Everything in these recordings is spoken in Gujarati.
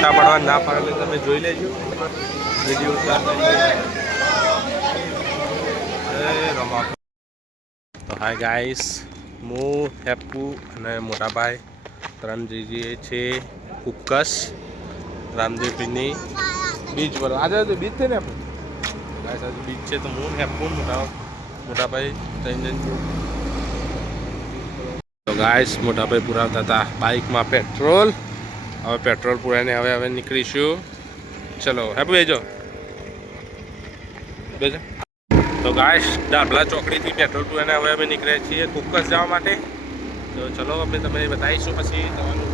ફોટા પાડવા ના પાડે તમે જોઈ લેજો. વીડિયો ઉતાર તો હાય ગાઈસ હું હેપુ અને મોટાભાઈ ત્રણ જઈએ છે, કુક્કસ રામદેવપીરની બીચ પર. આજે તો બીચ છે ને આપણે ગાઈસ આજે બીચ છે તો હું હેપુ ને મોટા મોટાભાઈ ત્રણ જણ તો ગાઈસ મોટાભાઈ પુરાવતા હતા બાઇકમાં પેટ્રોલ હવે પેટ્રોલ પૂરાને હવે હવે નીકળીશું. ચલો, હેપુ બેજો. બેજો. તો ગાય ડાબલા ચોકડીથી પેટ્રોલ પૂરાને હવે અમે નીકળ્યા છીએ કુકસ જવા માટે. તો ચલો અમે તમને બતાવીશું પછી તમારું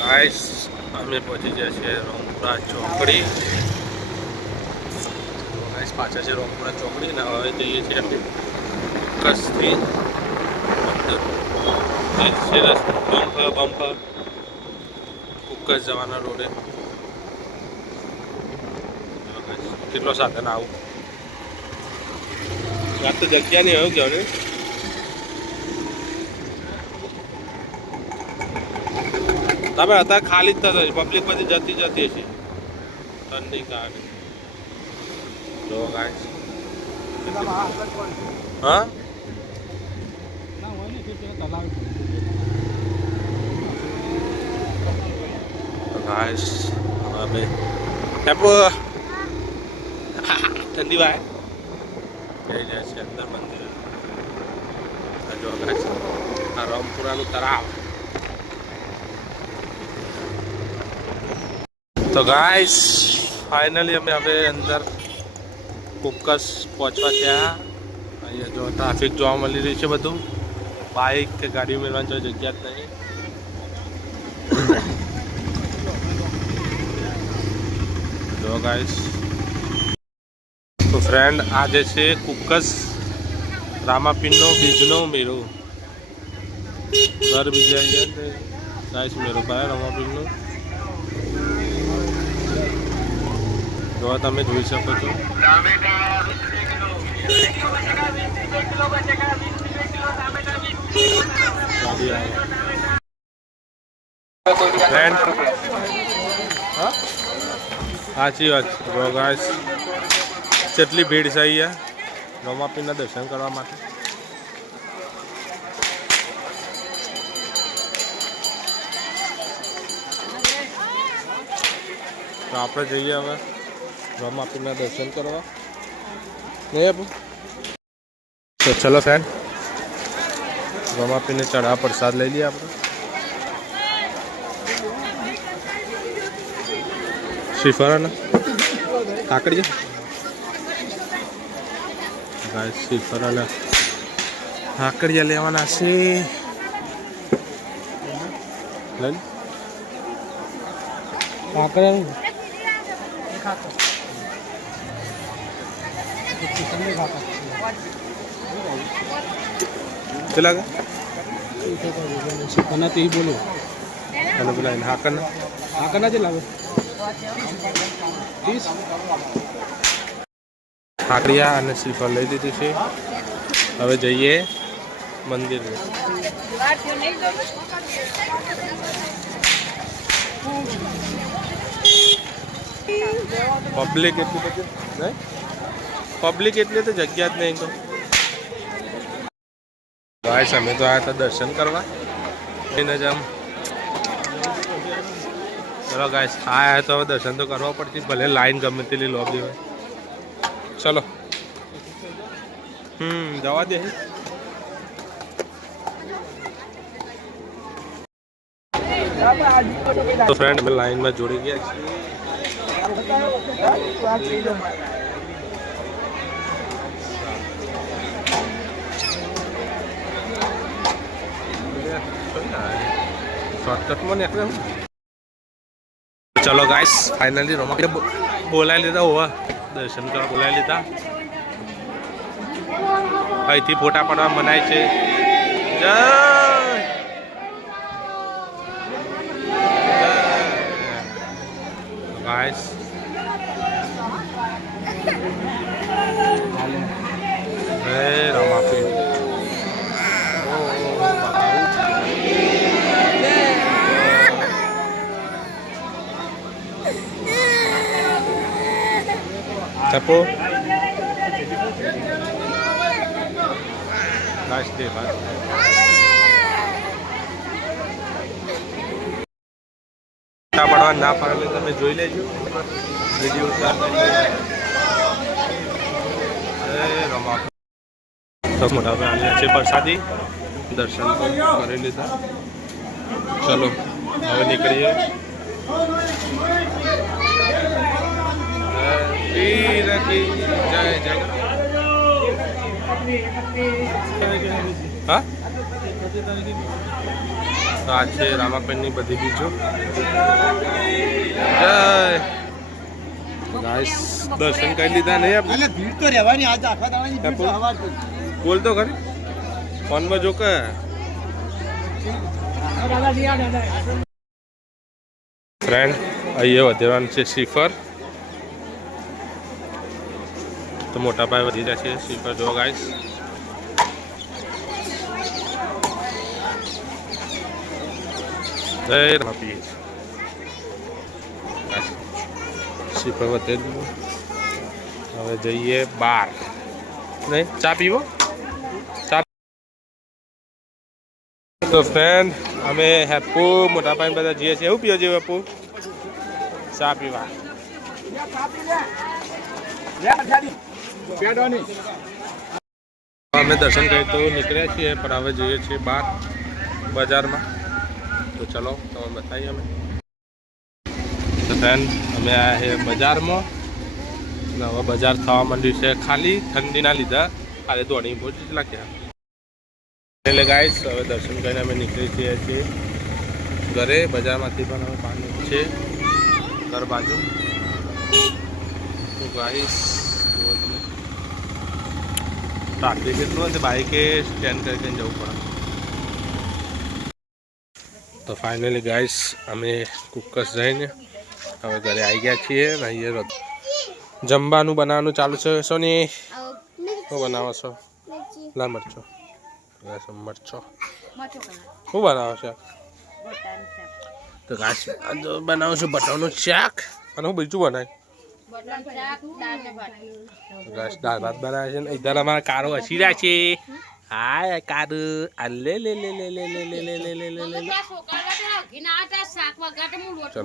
ગાઈસ, અમે પહોંચી ગયા છીએ રોમપુરા ચોકડી. ગાઈસ, પાછા છે રોમપુરા ચોકડી ને હવે જઈએ છીએ અમે છે બમ્પર જવાના રોડે કેટલો સાધન આવું. રાત તો જગ્યા નહીં આવ્યું ને તમે અત્યારે ખાલી જ થતો પબ્લિક બધી જતી જતી હશે. ઠંડી કારણે જો ગાઈસ હા? ગાઈસ હવે હેપો ઠંડી વાય જઈ જાય છે અંદર મંદિર જો આ રામપુરાનું તળાવ તો ગાઈસ ફાઇનલી અમે હવે અંદર ફોકસ પહોંચવા ત્યાં અહીંયા જો ટ્રાફિક જોવા મળી રહ્યું છે બધું બાઇક કે ગાડી મેળવાની જો જગ્યા જ નહીં જો ગાઈસ તો ફ્રેન્ડ આજે છે કુકસ રામાપીનનો બીજનો મેળો. ઘર બીજા આવી ગાઈસ મેળો ભાઈ, રામાપીનનો. જો તમે જોઈ શકો છો. ફ્રેન્ડ સાચી વાત. જો ગાઈસ કેટલી ભીડ છે અહીંયા રોમાપીના દર્શન કરવા માટે. તો આપણે જઈએ હવે રોમાપીના દર્શન કરવા. નહીં આપું? તો ચલો ફ્રેન્ડ રોમાપીને ચઢા, પ્રસાદ લઈ લઈએ આપણે. શ્રીફળાના? કાકડી ગાય શ્રીફળાના કાકડિયા લેવાના છે. લઈ કેટલા ગયા કના તે બોલું અને પેલા હાકરના? કના છે લાવે કાકડિયા અને શ્રીફળ લઈ દીધું છે હવે જઈએ મંદિર પબ્લિક એટલી બધી નહીં પબ્લિક એટલી તો જગ્યા જ નહીં તો ભાઈ અમે તો આવ્યા હતા દર્શન કરવા એને જ આમ ચલો ગાય આયા તો હવે દર્શન તો કરવા પડશે, ભલે લાઈન ગમે તેટલી લોબી હોય ચલો. હમ, જવા દે. તો ફ્રેન્ડ અમે લાઈનમાં જોડી ગયા છીએ. શોર્ટકટમાં નીકળે હું? ચલો ગાઈસ ફાઇનલી રોમા બોલાવી લીધા હોવા દર્શન કરવા બોલાવી લીધા. અહીંથી ફોટા પાડવા મનાય છે. જય! ગાઈસ ગાઈસ દે બાદ ના પાડવા ના પાડે તમે જોઈ લેજો. વીડિયો ઉતાર તો ભાઈ આવ્યા છે પ્રસાદી. દર્શન કરી લીધા. ચલો હવે નીકળીએ. જય જય હા? તો આ છે રામાપીરની બધી બીજો. જય. ગાઈસ દર્શન કરી લીધા નહીં આપણે? એટલે ભીડ તો રહેવાની આજ આખા દાડાની ભીડ તો હવા બોલ તો ખરી. ફોનમાં જો કે. ફ્રેન્ડ અહીંયા વધેવાનું છે શ્રીફર તો મોટા પાયે વધી રહ્યા છે સ્વીપર જો ગાઈસ જય રાપી સ્વીપર વધે હવે જઈએ બાર. નહીં, ચા પીવો? તો ફ્રેન્ડ અમે હેપુ મોટા ભાઈ બધા જઈએ છીએ. એવું પીવો છીએ હેપુ ચા પીવા. અમે દર્શન કરી તો નીકળ્યા છીએ, પણ હવે જઈએ છીએ બહાર, બજારમાં. તો ચલો, તમે બતાવીએ અમે. તો ફ્રેન્ડ અમે આવ્યા છે બજારમાં. હવે બજાર થવા માંડ્યું છે ખાલી, ઠંડીના લીધા. આજે દોડી બહુ જ લાગ્યા એટલે ગાઈશ હવે દર્શન કરીને અમે નીકળી છીએ છીએ ઘરે. બજારમાંથી પણ હવે પાણી છે ઘર બાજુ. તો ગાઈસ જુઓ તમે. ટ્રાફિક એટલું હશે બાઇકે સ્ટેન્ડ કરીને જવું પડે. તો ફાઇનલી ગાઈસ અમે કુકસ જઈને હવે ઘરે આવી ગયા છીએ. અહીંયા જમવાનું બનાવવાનું ચાલુ છે. સોની શું બનાવો છો? લાલ મરચો. મરચો. શું બનાવો છો? તો ગાઈસ બનાવું છું બટાનું શાક. અને હું બીજું બનાય ગાઈસ દાળ ભાત બનાવે છે ઇધર અમારા કારો હસી રહ્યા છે હાય કારુ આ લે લે લે લે લે લે લે લે લે લે લે